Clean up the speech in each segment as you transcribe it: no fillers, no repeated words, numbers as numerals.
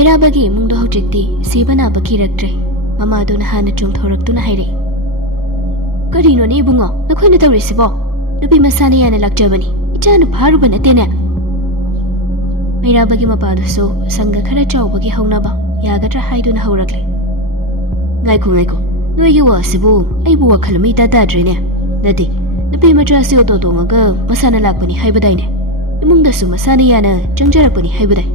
ꯃꯩꯔꯥꯕꯒꯤ ꯏꯃꯨꯡꯗ ꯍꯧꯖꯤꯛꯇꯤ ꯁꯤꯕ ꯅꯥꯕ ꯀꯤꯔꯛꯇ꯭ꯔꯦ. ꯃꯃꯥꯗꯨꯅ ꯍꯥꯟꯅ ꯆꯣꯡꯊꯣꯔꯛꯇꯨꯅ ꯍꯥꯏꯔꯛꯏ. ꯀꯔꯤꯅꯣꯅꯦ ꯏꯕꯨꯡꯉꯣ ꯅꯈꯣꯏꯅ ꯇꯧꯔꯤꯁꯤꯕꯣ? ꯅꯨꯄꯤ ꯃꯁꯥꯅ ꯌꯥꯅ ꯂꯥꯛꯆꯕꯅꯤ. ꯏꯆꯥꯅ ꯐꯥꯔꯨꯕ ꯅꯠꯇꯦꯅꯦ. ꯃꯩꯔꯥꯕꯒꯤ ꯃꯄꯥꯗꯨꯁꯨ ꯁꯪꯒ ꯈꯔ ꯆꯥꯎꯕꯒꯤ ꯍꯧꯅꯕ ꯌꯥꯒꯗ꯭ꯔꯥ ꯍꯥꯏꯗꯨꯅ ꯍꯧꯔꯛꯂꯦ. ꯉꯥꯏꯈꯣ ꯅꯣꯏꯒꯤ ꯋꯥꯁꯤꯕꯨ ꯑꯩꯕꯨ ꯋꯥꯈꯜ ꯑꯃ ꯏꯇꯥ ꯇꯥꯗ꯭ꯔꯦꯅꯦ. ꯅꯠꯇꯦ, ꯅꯨꯄꯤ ꯃꯆꯥꯁꯤ ꯑꯣꯇꯣ ꯇꯣꯡꯉꯒ ꯃꯁꯥꯅ ꯂꯥꯛꯄꯅꯤ ꯍꯥꯏꯕꯗꯥꯏꯅꯦ. ꯏꯃꯨꯡꯗꯁꯨ ꯃꯁꯥꯅ ꯌꯥꯅ ꯆꯪꯖꯔꯛꯄꯅꯤ ꯍꯥꯏꯕꯗꯥꯏ.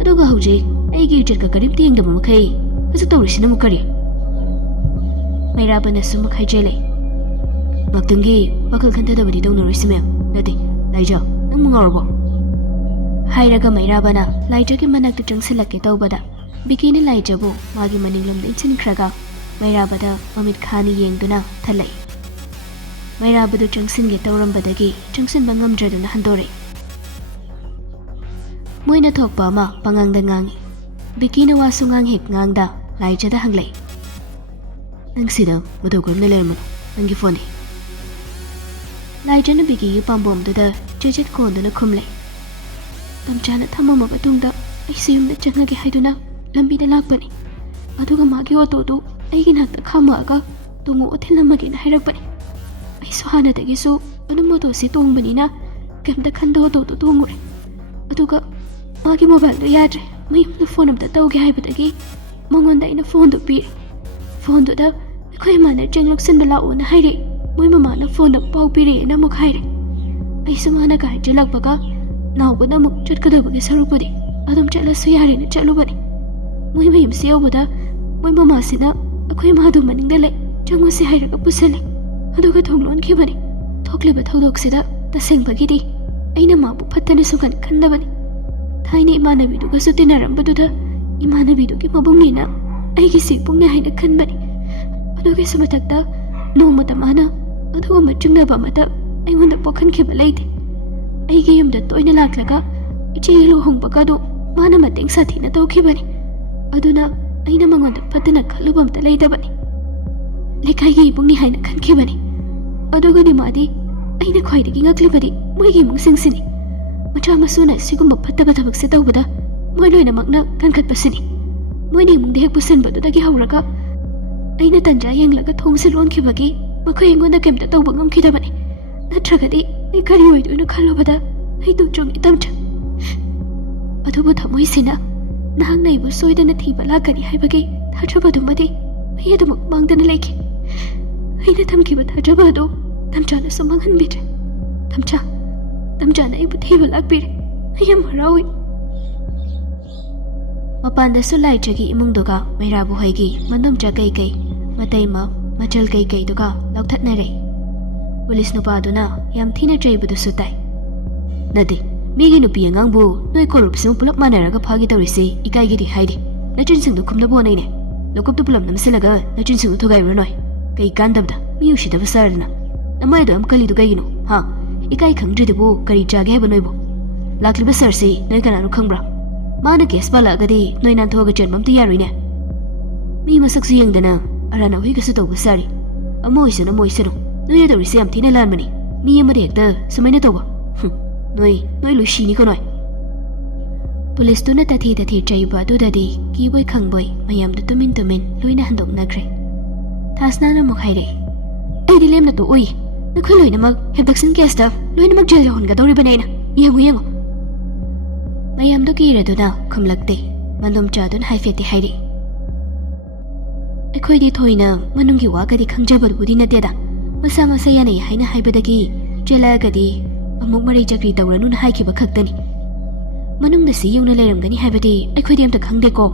ꯑꯗꯨꯒ ꯍꯧꯖꯤꯛ ꯑꯩꯒꯤ ꯏꯖꯠꯀ ꯀꯔꯤꯝꯇ ꯌꯦꯡꯗꯕ ꯃꯈꯩ ꯍꯧꯖꯤꯛ ꯇꯧꯔꯤꯁꯤꯅ ꯑꯃꯨꯛ ꯀꯔꯤ? ꯃꯩꯔꯥꯕꯅꯁꯨ ꯑꯃꯨꯛ ꯍꯥꯏꯖꯜꯂꯦ. ꯉꯥꯛꯇꯪꯒꯤ ꯋꯥꯈꯜ ꯈꯟꯊꯗꯕꯗꯤ ꯇꯧꯅꯔꯣꯏꯁꯤ ꯃꯦꯝ. ꯅꯠꯇꯦ, ꯂꯥꯏꯖꯥ ꯅꯪ ꯉꯥꯎꯔꯕꯣ? ꯍꯥꯏꯔꯒ ꯃꯩꯔꯥꯕꯅ ꯂꯥꯏꯖꯒꯤ ꯃꯅꯥꯛꯇ ꯆꯪꯁꯤꯜꯂꯛꯀꯦ ꯇꯧꯕꯗ ꯕꯤꯀꯤꯅ ꯂꯥꯏꯖꯕꯨ ꯃꯥꯒꯤ ꯃꯅꯤꯡꯂꯣꯝꯗ ꯏꯟꯁꯤꯟꯈ꯭ꯔꯒ ꯃꯩꯔꯥꯕꯗ ꯃꯃꯤꯠ ꯈꯥꯅ ꯌꯦꯡꯗꯨꯅ ꯊꯜꯂꯛꯏ. ꯃꯩꯔꯥꯕꯗꯨ ꯆꯪꯁꯤꯟꯒꯦ ꯇꯧꯔꯝꯕꯗꯒꯤ ꯆꯪꯁꯤꯟꯕ ꯉꯝꯗ꯭ꯔꯗꯨꯅ ꯍꯟꯗꯣꯔꯛꯏ. ꯃꯣꯏꯅ ꯊꯣꯛꯄ ꯑꯃ ꯄꯉꯥꯡꯗ ꯉꯥꯡꯉꯤ. ꯕꯤꯀꯤꯅ ꯋꯥꯁꯨ ꯉꯥꯡꯍꯦꯛ ꯉꯥꯡꯗ ꯂꯥꯏꯖꯗ ꯍꯪꯂꯛꯏ. ꯅꯪ ꯁꯤꯗ ꯃꯇꯧ ꯀꯔꯝꯅ ꯂꯩꯔꯝꯕꯅꯣ? ꯅꯪꯒꯤ ꯐꯣꯟꯗꯤ? ꯂꯥꯏꯖꯅ ꯕꯤꯀꯤꯒꯤ ꯄꯥꯝꯕꯣꯝꯗꯨꯗ ꯆꯦꯆꯦꯠ ꯀꯣꯟꯗꯨꯅ ꯈꯨꯝꯂꯩ. ꯇꯝꯆꯥꯅ ꯊꯝꯃꯝꯃ ꯃꯇꯨꯡꯗ ꯑꯩꯁꯨ ꯌꯨꯝꯗ ꯆꯪꯉꯒꯦ ꯍꯥꯏꯗꯨꯅ ꯂꯝꯕꯤꯗ ꯂꯥꯛꯄꯅꯤ. ꯑꯗꯨꯒ ꯃꯥꯒꯤ ꯑꯣꯇꯣꯗꯨ ꯑꯩꯒꯤ ꯅꯥꯛꯇ ꯈꯥꯝꯃꯛꯑꯒ ꯇꯣꯡꯉꯛꯑꯣ ꯊꯤꯜꯂꯝꯃꯒꯦꯅ ꯍꯥꯏꯔꯛꯄꯅꯤ. ꯑꯩꯁꯨ ꯍꯥꯟꯅꯗꯒꯤꯁꯨ ꯑꯗꯨꯝ ꯑꯣꯇꯣꯁꯤ ꯇꯣꯡꯕꯅꯤꯅ ꯀꯩꯝꯇ ꯈꯟꯗ ꯑꯣꯇꯣꯗꯨ ꯇꯣꯡꯉꯨꯔꯦ. ꯑꯗꯨꯒ ꯃꯥꯒꯤ ꯃꯣꯕꯥꯏꯜꯗꯨ ꯌꯥꯗ꯭ರೆ. ꯃꯌꯨꯝꯗ ꯐꯣꯟ ꯑꯝꯇ ꯇꯧꯒꯦ ꯍꯥꯏꯕꯗꯒꯤ ꯃꯉꯣꯟꯗ ꯑꯩꯅ ꯐꯣꯟꯗꯨ ꯄꯤꯔꯦ. ꯐꯣꯟꯗꯨꯗ ꯑꯩꯈꯣꯏ ꯏꯃꯥꯅ ꯆꯦꯡ ꯂꯧꯁꯤꯟꯕ ꯂꯥꯛꯑꯣꯅ ꯍꯥꯏꯔꯛꯏ. ꯃꯣꯏ ꯃꯃꯥꯅ ꯐꯣꯟꯗ ꯄꯥꯎ ꯄꯤꯔꯛꯑꯦꯅ ꯑꯃꯨꯛ ꯍꯥꯏꯔꯦ. ꯑꯩꯁꯨ ꯃꯥꯅꯒ ꯍꯥꯏꯖꯤꯜꯂꯛꯄꯒ ꯅꯥꯎꯕꯅ ꯑꯃꯨꯛ ꯆꯠꯀꯗꯕꯒꯤ ꯁꯔꯨꯛꯄꯨꯗꯤ ꯑꯗꯨꯝ ꯆꯠꯂꯁꯨ ꯌꯥꯔꯦꯅ ꯆꯠꯂꯨꯕꯅꯤ. ꯃꯣꯏ ꯃꯌꯨꯝꯁꯤ ꯌꯧꯕꯗ ꯃꯣꯏ ꯃꯃꯥꯁꯤꯅ ꯑꯩꯈꯣꯏ ꯏꯃꯥꯗꯨ ꯃꯅꯤꯡꯗ ꯂꯩ, ꯆꯪꯉꯨꯁꯤ ꯍꯥꯏꯔꯒ ꯄꯨꯁꯜꯂꯦ. ꯑꯗꯨꯒ ꯊꯣꯡ ꯂꯣꯟꯈꯤꯕꯅꯤ. ꯊꯣꯛꯂꯤꯕ ꯊꯧꯗꯣꯛꯁꯤꯗ ꯇꯁꯦꯡꯕꯒꯤꯗꯤ ꯑꯩꯅ ꯃꯥꯕꯨ ꯐꯠꯇꯅ ꯁꯨꯡꯈꯟ ꯈꯟꯗꯕꯅꯤ. ꯊꯥꯏꯅ ꯏꯃꯥꯟꯅꯕꯤꯗꯨꯒꯁꯨ ꯇꯤꯟꯅꯔꯝꯕꯗꯨꯗ ꯏꯃꯥꯟꯅꯕꯤꯗꯨꯒꯤ ꯃꯕꯨꯡꯅꯤꯅ ꯑꯩꯒꯤ ꯁꯤꯄꯨꯡꯅꯦ ꯍꯥꯏꯅ ꯈꯟꯕꯅꯤ. ꯑꯗꯨꯒꯤꯁꯨ ꯃꯊꯛꯇ ꯅꯣꯡꯃꯇ ꯃꯥꯅ ꯑꯗꯨꯒꯨꯝꯕ ꯆꯤꯡꯅꯕ ꯑꯃꯇ ꯑꯩꯉꯣꯟꯗ ꯄꯣꯛꯍꯟꯈꯤꯕ ꯂꯩꯇꯦ. ꯑꯩꯒꯤ ꯌꯨꯝꯗ ꯇꯣꯏꯅ ꯂꯥꯛꯂꯒ ꯏꯆꯦꯒꯤ ꯂꯨꯍꯣꯡꯕꯒꯗꯨ ꯃꯥꯅ ꯃꯇꯦꯡ ꯁꯥꯊꯤꯅ ꯇꯧꯈꯤꯕꯅꯤ. ꯑꯗꯨꯅ ꯑꯩꯅ ꯃꯉꯣꯟꯗ ꯐꯠꯇꯅ ꯈꯜꯂꯨꯕ ꯑꯝꯇ ꯂꯩꯇꯕꯅꯤ. ꯂꯩꯀꯥꯏꯒꯤ ꯏꯕꯨꯡꯅꯤ ꯍꯥꯏꯅ ꯈꯟꯈꯤꯕꯅꯤ. ꯑꯗꯨꯒꯗꯤ ꯃꯥꯗꯤ ꯑꯩꯅ ꯈ꯭ꯋꯥꯏꯗꯒꯤ ꯉꯛꯂꯤꯕꯗꯤ ꯃꯣꯏꯒꯤ ꯏꯃꯨꯡꯁꯤꯡꯁꯤꯅꯤ. ꯃꯆꯥ ꯃꯁꯨꯅ ꯁꯤꯒꯨꯝꯕ ꯐꯠꯇꯕ ꯊꯕꯛꯁꯦ ꯇꯧꯕꯗ ꯃꯣꯏ ꯂꯣꯏꯅꯃꯛꯅ ꯀꯟꯈꯠꯄꯁꯤꯅꯤ. ꯃꯣꯏꯅ ꯏꯃꯨꯡꯗ ꯍꯦꯛ ꯄꯨꯁꯤꯟꯕꯗꯨꯗꯒꯤ ꯍꯧꯔꯒ ꯑꯩꯅ ꯇꯟꯖꯥ ꯌꯦꯡꯂꯒ ꯊꯣꯡꯁꯦ ꯂꯣꯟꯈꯤꯕꯒꯤ ꯃꯈꯣꯏ ꯑꯩꯉꯣꯟꯗ ꯀꯩꯝꯇ ꯇꯧꯕ ꯉꯝꯈꯤꯗꯕꯅꯤ. ꯅꯠꯇ꯭ꯔꯒꯗꯤ ꯑꯩ ꯀꯔꯤ ꯑꯣꯏꯗꯣꯏꯅꯣ ꯈꯜꯂꯨꯕꯗ ꯑꯩ ꯇꯨꯆꯨꯡꯉꯤ ꯇꯝꯆ. ꯑꯗꯨꯕꯨ ꯊꯃꯣꯏꯁꯤꯅ ꯅꯍꯥꯛꯅ ꯑꯩꯕꯨ ꯁꯣꯏꯗꯅ ꯊꯤꯕ ꯂꯥꯛꯀꯅꯤ ꯍꯥꯏꯕꯒꯤ ꯊꯥꯖꯕꯗꯨꯃꯗꯤ ꯑꯩ ꯑꯗꯨꯃꯛ ꯃꯥꯡꯗꯅ ꯂꯩꯈꯤ. ꯑꯩꯅ ꯊꯝꯈꯤꯕ ꯊꯥꯖꯕ ꯑꯗꯨ ꯇꯝꯆꯥꯅꯁꯨ ꯃꯥꯡꯍꯟꯕꯤꯗ꯭ꯔꯦ. ꯇꯝꯆꯥꯅ ꯑꯩꯕꯨ ꯊꯤꯕ ꯂꯥꯛꯄꯤꯔꯦ. ꯑꯩ ꯌꯥꯝ ꯍꯔꯥꯎꯏ. ꯃꯄꯥꯟꯗꯁꯨ ꯂꯥꯏꯖꯒꯤ ꯏꯃꯨꯡꯗꯨꯒ ꯃꯩꯔꯥꯕꯨ ꯍꯣꯏꯒꯤ ꯃꯅꯨꯡꯆꯥ ꯀꯩꯀꯩ ꯃꯇꯩꯃ ꯃꯆꯜ ꯀꯩꯀꯩꯗꯨꯒ ꯂꯧꯊꯠꯅꯔꯦ. ꯄꯨꯂꯤꯁ ꯅꯨꯄꯥꯗꯨꯅ ꯌꯥꯝ ꯊꯤꯅ ꯆꯩꯕꯗꯨꯁꯨ ꯇꯥꯏ. ꯅꯠꯇꯦ, ꯃꯤꯒꯤ ꯅꯨꯄꯤ ꯑꯉꯥꯡꯕꯨ ꯅꯣꯏ ꯀꯣꯔꯨꯞꯁꯤꯃꯨ ꯄꯨꯂꯞ ꯃꯥꯟꯅꯔꯒ ꯐꯥꯒꯤ ꯇꯧꯔꯤꯁꯤ ꯏꯀꯥꯏꯒꯤꯗꯤ ꯍꯥꯏꯗꯦ. ꯅꯆꯤꯟꯁꯤꯡꯗꯨ ꯈꯨꯝꯅꯕ ꯍꯣꯠꯅꯩꯅꯦ. ꯂꯧꯀꯨꯞꯇꯨ ꯄꯨꯂꯞ ꯅꯝꯁꯤꯜꯂꯒ ꯅꯆꯤꯟꯁꯤꯡꯗꯨ ꯊꯨꯒꯥꯏꯔꯨꯔ ꯅꯣꯏ. ꯀꯩ ꯀꯥꯟꯗꯕꯗ ꯃꯤ ꯎꯁꯤꯗꯕ ꯁꯥꯔꯗꯅ. ꯅꯃꯥꯏꯗꯣ ꯌꯥꯝ ꯀꯜꯂꯤꯗꯨ ꯀꯩꯒꯤꯅꯣ? ꯍꯥ? ꯏꯀꯥꯏ ꯈꯪꯗ꯭ꯔꯤꯗꯨꯕꯨ ꯀꯔꯤ ꯆꯥꯒꯦ ꯍꯥꯏꯕ ꯅꯣꯏꯕꯨ? ꯂꯥꯛꯂꯤꯕ ꯁꯥꯔꯁꯤ ꯅꯣꯏ ꯀꯅꯥꯅꯣ ꯈꯪꯕ꯭ꯔꯥ? ꯃꯥꯅ ꯀꯦꯁ ꯄꯥꯜꯂꯛꯑꯒꯗꯤ ꯅꯣꯏ ꯅꯥꯟꯊꯣꯛꯑꯒ ꯆꯦꯟꯕ ꯑꯝꯇ ꯌꯥꯔꯣꯏꯅꯦ. ꯃꯤ ꯃꯁꯛꯁꯨ ꯌꯦꯡꯗꯅ ꯑꯔꯥꯟ ꯑꯍꯣꯏꯒꯁꯨ ꯇꯧꯕ ꯁꯥꯔꯤ. ꯑꯃ ꯑꯣꯏꯁꯅꯨ ꯑꯃ ꯑꯣꯏꯁꯅꯨ. ꯅꯣꯏꯅ ꯇꯧꯔꯤꯁꯦ ꯌꯥꯝ ꯊꯤꯅ ꯂꯥꯟꯕꯅꯤ. ꯃꯤ ꯑꯃꯗ ꯍꯦꯛꯇ ꯁꯨꯃꯥꯏꯅ ꯇꯧꯕ. ꯅꯣꯏ ꯂꯣꯏ ꯁꯤꯅꯤꯀꯣ ꯅꯣꯏ. ꯄꯨꯂꯤꯁꯇꯨꯅ ꯇꯊꯤ ꯆꯩꯕ ꯑꯗꯨꯗꯗꯤ ꯀꯤꯕꯣꯏ ꯈꯪꯕꯣꯏ ꯃꯌꯥꯝꯗꯨ ꯇꯨꯃꯤꯟ ꯂꯣꯏꯅ ꯍꯟꯗꯣꯛꯅꯈ꯭ꯔꯦ. ꯊꯥꯁꯅꯥꯅ ꯑꯃꯨꯛ ꯍꯥꯏꯔꯛꯏ. ꯑꯩꯗꯤ ꯂꯦꯝꯅ ꯇꯣꯛꯑꯣꯏ. ꯅꯈꯣꯏ ꯂꯣꯏꯅꯃꯛ ꯍꯦꯕꯗꯛꯁꯟ ꯀꯦꯁꯇ ꯂꯣꯏꯅꯃꯛ ꯖꯦꯜ ꯌꯧꯍꯟꯒꯗꯧꯔꯤꯕꯅꯦ ꯑꯩꯅ. ꯌꯦꯡꯉꯨ. ꯃꯌꯥꯝꯗꯨ ꯀꯤꯔꯗꯨꯅ ꯈꯨꯝꯂꯛꯇꯦ. ꯃꯅꯣꯝꯆꯥꯗꯨꯅ ꯍꯥꯏꯐꯦꯠꯇꯤ ꯍꯥꯏꯔꯛꯏ. ꯑꯩꯈꯣꯏꯗꯤ ꯊꯣꯏꯅ ꯃꯅꯨꯡꯒꯤ ꯋꯥꯒꯗꯤ ꯈꯪꯖꯕꯕꯨꯗꯤ ꯅꯠꯇꯦꯗ. ꯃꯁꯥ ꯌꯥꯅꯩ ꯍꯥꯏꯅ ꯍꯥꯏꯕꯗꯒꯤ ꯆꯦꯜꯂꯛꯑꯒꯗꯤ ꯑꯃꯨꯛ ꯃꯔꯩ ꯆꯀ꯭ꯔꯤ ꯇꯧꯔꯅꯨꯅ ꯍꯥꯏꯈꯤꯕ ꯈꯛꯇꯅꯤ. ꯃꯅꯨꯡꯗ ꯁꯤ ꯌꯧꯅ ꯂꯩꯔꯝꯒꯅꯤ ꯍꯥꯏꯕꯗꯤ ꯑꯩꯈꯣꯏꯗꯤ ꯑꯝꯇ ꯈꯪꯗꯦꯀꯣ.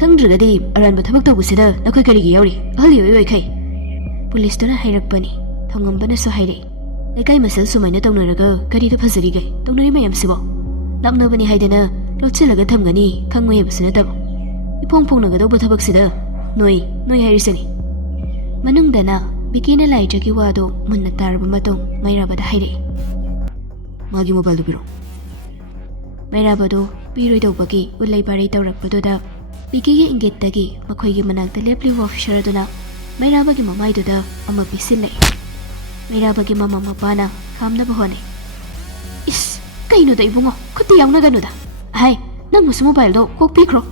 ꯈꯪꯗ꯭ꯔꯒꯗꯤ ꯑꯔꯥꯟꯕ ꯊꯕꯛ ꯇꯧꯕꯁꯤꯗ ꯅꯈꯣꯏ ꯀꯔꯤꯒꯤ ꯌꯥꯎꯔꯤ? ꯑꯍꯜ ꯑꯣꯏꯈꯩ. ꯄꯨꯂꯤꯁꯇꯨꯅ ꯍꯥꯏꯔꯛꯄꯅꯤ. ꯊꯧꯉꯝꯕꯅꯁꯨ ꯍꯥꯏꯔꯛꯏ. ꯂꯩꯀꯥꯏ ꯃꯁꯦꯜ ꯁꯨꯃꯥꯏꯅ ꯇꯧꯅꯔꯒ ꯀꯔꯤꯗ ꯐꯖꯔꯤꯒꯦ? ꯇꯧꯅꯔꯤ ꯃꯌꯥꯝꯁꯤꯕꯣ. ꯂꯥꯞꯅꯕꯅꯤ ꯍꯥꯏꯗꯅ ꯂꯣꯠꯁꯤꯜꯂꯒ ꯊꯝꯒꯅꯤ ꯈꯪꯉꯣꯏ ꯍꯥꯏꯕꯁꯨ ꯅꯠꯇꯕ. ꯏꯐꯣꯡ ꯐꯣꯡꯅꯒꯗꯧꯕ ꯊꯕꯛꯁꯤꯗ ꯅꯣꯏ ꯍꯥꯏꯔꯤꯁꯤꯅꯤ. ꯃꯅꯨꯡꯗꯅ ꯕꯤꯀꯤꯅ ꯂꯥꯏꯖꯒꯤ ꯋꯥꯗꯨ ꯃꯨꯟꯅ ꯇꯥꯔꯕ ꯃꯇꯨꯡ ꯃꯩꯔꯥꯕꯗ ꯍꯥꯏꯔꯛꯏ. ꯃꯥꯒꯤ ꯃꯣꯕꯥꯏꯜꯗꯨ ꯄꯤꯔꯣ. ꯃꯩꯔꯥꯕꯗꯨ ꯄꯤꯔꯣꯏꯗꯧꯕꯒꯤ ꯎꯠꯂꯩ ꯄꯥꯔꯩ ꯇꯧꯔꯛꯄꯗꯨꯗ ꯕꯤꯀꯤꯒꯤ ꯏꯪꯒꯤꯠꯇꯒꯤ ꯃꯈꯣꯏꯒꯤ ꯃꯅꯥꯛꯇ ꯂꯦꯞꯂꯤꯕ ꯑꯣꯐꯤꯁꯔ ꯑꯗꯨꯅ ꯃꯩꯔꯥꯕꯒꯤ ꯃꯃꯥꯏꯗꯨꯗ ꯑꯃ ꯄꯤꯁꯤꯜꯂꯛꯏ. ꯃꯩꯔꯥꯕꯒꯤ ꯃꯃꯥ ꯃꯄꯥꯅ ꯈꯥꯝꯅꯕ ꯍꯣꯠꯅꯩ. ꯏꯁ, ꯀꯩꯅꯣꯗ ꯏꯕꯨꯡꯉꯣ, ꯈꯨꯠꯇꯤ ꯌꯥꯎꯅꯒꯅꯨꯗ. ꯅꯪꯕꯨꯁꯨ ꯃꯣꯕꯥꯏꯜꯗꯣ ꯀꯣꯛꯄꯤꯈ꯭ꯔꯣ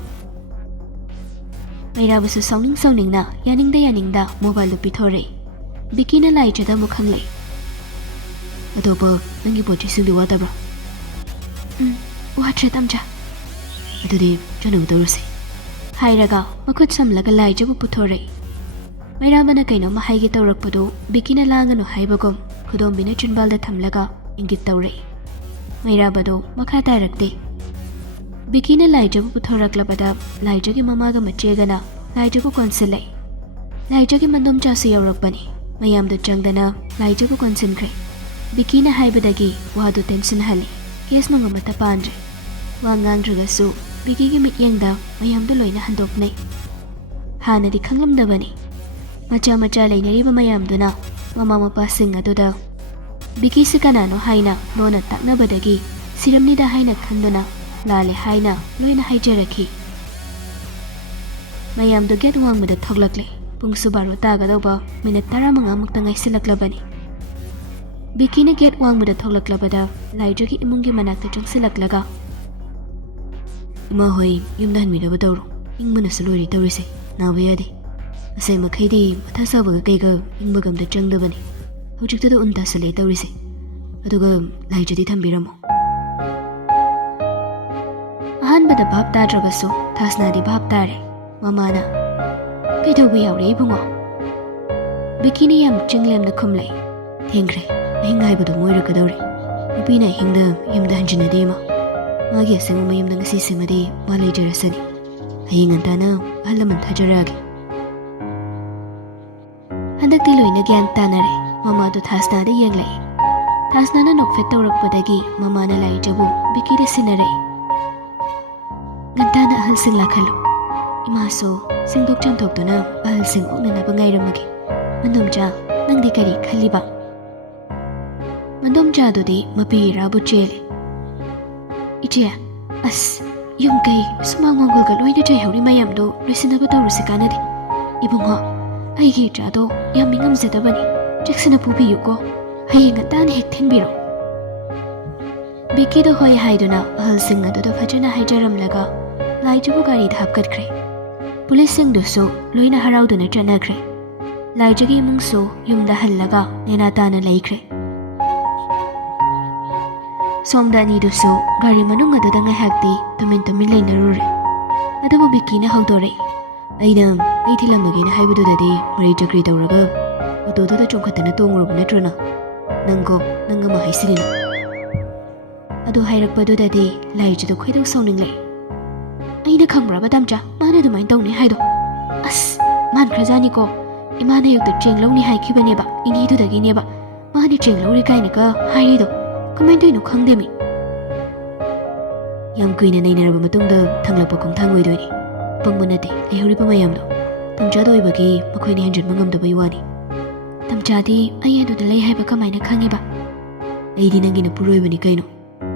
ꯃꯩꯔꯥꯕꯨꯁꯨ ꯁꯥꯎꯅꯤꯡꯅ ꯌꯥꯅꯤꯡꯗ ꯃꯣꯕꯥꯏꯜꯗꯣ ꯄꯤꯊꯣꯔꯛꯏ ꯕꯤꯀꯤꯅ ꯂꯥꯏꯖꯗ ꯑꯃꯨꯛ ꯍꯪꯂꯛꯏ ꯑꯇꯣꯞꯄ ꯅꯪꯒꯤ ꯄꯣꯠ ꯆꯩꯁꯤꯡꯗꯤ ꯋꯥꯠꯇꯕ꯭ꯔꯥ ꯋꯥꯠꯇ꯭ꯔꯦ ꯇꯝꯆꯥ ꯑꯗꯨꯗꯤ ꯆꯠꯅꯕ ꯇꯧꯔꯁꯤ ꯍꯥꯏꯔꯒ ꯃꯈꯨꯠ ꯁꯝꯂꯒ ꯂꯥꯏꯖꯕꯨ ꯄꯨꯊꯣꯔꯛꯏ ꯃꯩꯔꯥꯕꯅ ꯀꯩꯅꯣꯝꯃ ꯍꯥꯏꯒꯦ ꯇꯧꯔꯛꯄꯗꯨ ꯕꯤꯀꯤꯅ ꯂꯥꯡꯒꯅꯨ ꯍꯥꯏꯕꯒꯨꯝ ꯈꯨꯗꯣꯝꯕꯤꯅ ꯆꯤꯟꯕꯥꯜꯗ ꯊꯝꯂꯒ ꯏꯪꯒꯤꯠ ꯇꯧꯔꯛꯏ ꯃꯩꯔꯥꯕꯗꯣ ꯃꯈꯥ ꯇꯥꯔꯛꯇꯦ ꯕꯤꯀꯤꯅ ꯂꯥꯏꯖꯕꯨ ꯄꯨꯊꯣꯔꯛꯂꯕꯗ ꯂꯥꯏꯖꯒꯤ ꯃꯃꯥꯒ ꯃꯆꯦꯒꯅ ꯂꯥꯏꯖꯕꯨ ꯀꯣꯟꯁꯤꯜꯂꯛꯏ ꯂꯥꯏꯖꯒꯤ ꯃꯟꯗꯣꯝꯆꯥꯁꯨ ꯌꯧꯔꯛꯄꯅꯤ ꯃꯌꯥꯝꯗꯨ ꯆꯪꯗꯅ ꯂꯥꯏꯖꯕꯨ ꯀꯣꯟꯁꯤꯟꯈ꯭ꯔꯦ ꯕꯤꯀꯤꯅ ꯍꯥꯏꯕꯗꯒꯤ ꯋꯥꯗꯨ ꯇꯦꯟꯁꯤꯟꯍꯜꯂꯤ ꯀꯦꯁ ꯅꯨꯡ ꯑꯃꯠꯇ ꯄꯥꯟꯗ꯭ꯔꯦ ꯋꯥ ꯉꯥꯡꯗ꯭ꯔꯒꯁꯨ ꯕꯤꯀꯤꯒꯤ ꯃꯤꯠꯌꯦꯡꯗ ꯃꯌꯥꯝꯗꯨ ꯂꯣꯏꯅ ꯍꯟꯗꯣꯛꯅꯩ ꯍꯥꯟꯅꯗꯤ ꯈꯪꯂꯝꯗꯕꯅꯤ ꯃꯆꯥ ꯂꯩꯅꯔꯤꯕ ꯃꯌꯥꯝꯗꯨꯅ ꯃꯃꯥ ꯃꯄꯥꯁꯤꯡ ꯑꯗꯨꯗ ꯕꯤꯀꯤꯁꯤ ꯀꯅꯥꯅꯣ ꯍꯥꯏꯅ ꯂꯣꯟꯅ ꯇꯥꯛꯅꯕꯗꯒꯤ ꯁꯤꯔꯝꯅꯤꯗ ꯍꯥꯏꯅ ꯈꯟꯗꯨꯅ ꯂꯥꯜꯂꯦ ꯍꯥꯏꯅ ꯂꯣꯏꯅ ꯍꯥꯏꯖꯔꯛꯈꯤ ꯃꯌꯥꯝꯗꯨ ꯒꯦꯠ ꯋꯥꯡꯃꯗ ꯊꯣꯛꯂꯛꯂꯦ ꯄꯨꯡꯁꯨ 12 ꯇꯥꯒꯗꯧꯕ ꯃꯤꯅꯤꯠ 15 ꯃꯨꯛꯇ ꯉꯥꯏꯁꯤꯜꯂꯛꯂꯕꯅꯤ ꯕꯤꯀꯤꯅ ꯒꯦꯠ ꯋꯥꯡꯃꯗ ꯊꯣꯛꯂꯛꯂꯕꯗ ꯂꯥꯏꯖꯒꯤ ꯏꯃꯨꯡꯒꯤ ꯃꯅꯥꯛꯇ ꯆꯪꯁꯤꯜꯂꯛꯂꯒ ꯏꯃꯥ ꯍꯣꯏ ꯌꯨꯝꯗ ꯍꯟꯕꯤꯅꯕ ꯇꯧꯔꯣ ꯏꯪꯕꯅꯁꯨ ꯂꯣꯏꯔꯦ ꯇꯧꯔꯤꯁꯦ ꯅꯥꯕ ꯌꯥꯗꯦ ꯑꯁꯦ ꯃꯈꯩꯗꯤ ꯃꯊꯥ ꯁꯥꯕꯒ ꯀꯩꯒ ꯏꯪꯕꯒ ꯑꯝꯇ ꯆꯪꯗꯕꯅꯤ ꯍꯧꯖꯤꯛꯇꯗ ꯎꯟ ꯇꯥꯁꯜꯂꯦ ꯇꯧꯔꯤꯁꯦ ꯑꯗꯨꯒ ꯂꯥꯏꯖꯗꯤ ꯊꯝꯕꯤꯔꯝꯃꯣ ꯑꯍꯥꯟꯕꯗ ꯚꯥꯞ ꯇꯥꯗ꯭ꯔꯕꯁꯨ ꯊꯥꯁꯅꯥꯗꯤ ꯚꯥꯞ ꯇꯥꯔꯦ ꯃꯃꯥꯅ ꯀꯩꯗꯧꯕ ꯌꯥꯎꯔꯦ ꯏꯕꯨꯡꯉꯣ ꯕꯤꯀꯤꯅ ꯌꯥꯝ ꯆꯤꯡꯂꯦꯝꯅ ꯈꯨꯝꯂꯛꯏ ꯊꯦꯡꯈ꯭ꯔꯦ ꯑꯍꯤꯡ ꯍꯥꯏꯕꯗꯣ ꯃꯣꯏꯔꯛꯀꯗꯧꯔꯦ ꯅꯨꯄꯤꯅ ꯑꯍꯤꯡꯗ ꯌꯨꯝꯗ ꯍꯟꯖꯤꯟꯅꯗꯦ ꯏꯃꯥ ꯃꯥꯒꯤ ꯑꯁꯦꯡꯕ ꯃꯌꯨꯝꯗ ꯉꯁꯤ ꯁꯤꯃꯗꯤ ꯃꯥ ꯂꯩꯖꯔꯁꯅꯤ ꯍꯌꯦꯡ ꯉꯟꯇꯥꯅ ꯑꯍꯜ ꯂꯃꯟ ꯊꯥꯖꯔꯛꯑꯒꯦ ꯍꯟꯗꯛꯇꯤ ꯂꯣꯏꯅ ꯒ꯭ꯌꯥꯟ ꯇꯥꯅꯔꯦ ꯃꯃꯥꯗꯨ ꯊꯥꯁꯅꯥꯗ ꯌꯦꯡꯂꯛꯏ ꯊꯥꯁꯅꯥꯅ ꯅꯣꯛꯐꯦꯠ ꯇꯧꯔꯛꯄꯗꯒꯤ ꯃꯃꯥꯅ ꯂꯥꯏꯖꯕꯨ ꯕꯤꯀꯤꯗ ꯁꯤꯟꯅꯔꯛꯏ ꯉꯟꯇꯥꯅ ꯑꯍꯜꯁꯤꯡ ꯂꯥꯛꯍꯜꯂꯨ ꯏꯃꯥꯁꯨ ꯁꯤꯡꯗꯣꯛ ꯆꯥꯝꯊꯣꯛꯇꯨꯅ ꯑꯍꯜꯁꯤꯡ ꯑꯣꯛꯅꯅꯕ ꯉꯥꯏꯔꯝꯃꯒꯦ ꯃꯟꯗꯣꯝꯆꯥ ꯅꯪꯗꯤ ꯀꯔꯤ ꯈꯜꯂꯤꯕ ꯃꯟꯗꯣꯝꯆꯥꯗꯨꯗꯤ ꯃꯄꯤ ꯏꯔꯥꯕꯨ ꯆꯦꯜꯂꯦ ꯏꯆꯦ ꯑꯁ ꯌꯨꯝ ꯀꯩ ꯁꯨꯃꯥꯡ ꯋꯥꯡꯒꯣꯜꯒ ꯂꯣꯏꯅ ꯆꯩꯍꯧꯔꯤ ꯃꯌꯥꯝꯗꯣ ꯂꯣꯏꯁꯤꯟꯅꯕ ꯇꯧꯔꯨꯁꯤ ꯀꯥꯟꯅꯗꯦ ꯏꯕꯨꯡꯉꯣ ꯑꯩꯒꯤ ꯏꯆꯥꯗꯣ ꯌꯥꯝ ꯉꯝꯖꯗꯕꯅꯤ ꯆꯦꯛꯁꯤꯟꯅ ꯄꯨꯕꯤꯌꯨꯀꯣ ꯍꯌꯦꯡ ꯉꯟꯇꯥꯅ ꯍꯦꯛ ꯊꯤꯟꯕꯤꯔꯣ ꯕꯤꯀꯤꯗꯣ ꯍꯣꯏ ꯍꯥꯏꯗꯨꯅ ꯑꯍꯜꯁꯤꯡ ꯑꯗꯨꯗ ꯐꯖꯅ ꯍꯥꯏꯖꯔꯝꯂꯒ ꯂꯥꯏꯖꯕꯨ ꯒꯥꯔꯤꯗ ꯍꯥꯞꯀꯠꯈ꯭ರೆ ꯄꯨꯂꯤꯁꯁꯤꯡꯗꯨꯁꯨ ꯂꯣꯏꯅ ꯍꯔꯥꯎꯗꯨꯅ ꯆꯠꯅꯈ꯭ꯔꯦ ꯂꯥꯏꯖꯒꯤ ꯏꯃꯨꯡꯁꯨ ꯌꯨꯝꯗ ꯍꯜꯂꯒ ꯅꯦꯅꯥ ꯇꯥꯅ ꯂꯩꯈ꯭ꯔꯦ ꯁꯣꯝꯗ ꯑꯅꯤꯗꯨꯁꯨ ꯒꯥꯔꯤ ꯃꯅꯨꯡ ꯑꯗꯨꯗ ꯉꯥꯏꯍꯥꯛꯇꯤ ꯇꯨꯃꯤꯟ ꯂꯩꯅꯔꯨꯔꯦ ꯑꯗꯨꯕꯨ ꯕꯤꯀꯤꯅ ꯍꯧꯗꯣꯔꯛꯏ ꯑꯩ ꯊꯤꯜꯂꯝꯃꯒꯦꯅ ꯍꯥꯏꯕꯗꯨꯗꯗꯤ ꯃꯔꯤ ꯆꯀ꯭ꯔꯤ ꯇꯧꯔꯒ ꯑꯣꯇꯣꯗꯨꯗ ꯆꯣꯡꯈꯠꯇꯅ ꯇꯣꯡꯉꯨꯔꯕ ꯅꯠꯇ꯭ꯔꯣꯅ ꯅꯪ ꯑꯃ ꯍꯥꯏꯁꯤꯜꯂꯤꯅ ꯑꯗꯨ ꯍꯥꯏꯔꯛꯄꯗꯨꯗꯗꯤ ꯂꯥꯏꯖꯗꯨ ꯈꯣꯏꯗꯧ ꯁꯥꯎꯅꯤꯡꯂꯛꯏ ꯑꯩꯅ ꯈꯪꯕ꯭ꯔꯕ ꯇꯝꯆꯥ ꯃꯥꯅ ꯑꯗꯨꯃꯥꯏꯅ ꯇꯧꯅꯤ ꯍꯥꯏꯗꯣ ꯑꯁ ꯃꯥꯟꯈ꯭ꯔꯖꯥꯅꯤꯀꯣ ꯏꯃꯥꯅ ꯑꯌꯨꯛꯇ ꯆꯦꯡ ꯂꯧꯅꯤ ꯍꯥꯏꯈꯤꯕꯅꯦꯕ ꯏꯅꯦꯗꯨꯗꯒꯤꯅꯦꯕ ꯃꯥꯅ ꯆꯦꯡ ꯂꯧꯔꯤ ꯀꯥꯏꯅꯒ ꯍꯥꯏꯔꯤꯗꯣ ꯀꯃꯥꯏꯅ ꯇꯧꯔꯤꯅꯣ ꯈꯪꯗꯦꯃꯤ ꯌꯥꯝ ꯀꯨꯏꯅ ꯅꯩꯅꯔꯕ ꯃꯇꯨꯡꯗ ꯊꯪꯂꯛꯄ ꯈꯣꯡꯊꯥꯡ ꯑꯣꯏꯗꯣꯏꯅꯤ ꯑꯄꯪꯕ ꯅꯠꯇꯦ ꯂꯩꯍꯧꯔꯤꯕ ꯃꯌꯥꯝꯗꯣ ꯇꯝꯆꯥꯗ ꯑꯣꯏꯕꯒꯤ ꯃꯈꯣꯏꯅ ꯍꯦꯟꯖꯤꯟꯕ ꯉꯝꯗꯕꯩ ꯋꯥꯅꯤ ꯇꯝꯆꯥꯗꯤ ꯑꯩ ꯑꯗꯨꯗ ꯂꯩ ꯍꯥꯏꯕ ꯀꯃꯥꯏꯅ ꯈꯪꯉꯤꯕ ꯑꯩꯗꯤ ꯅꯪꯒꯤ ꯅꯄꯨꯔꯣꯏꯕꯅꯤ ꯀꯩꯅꯣ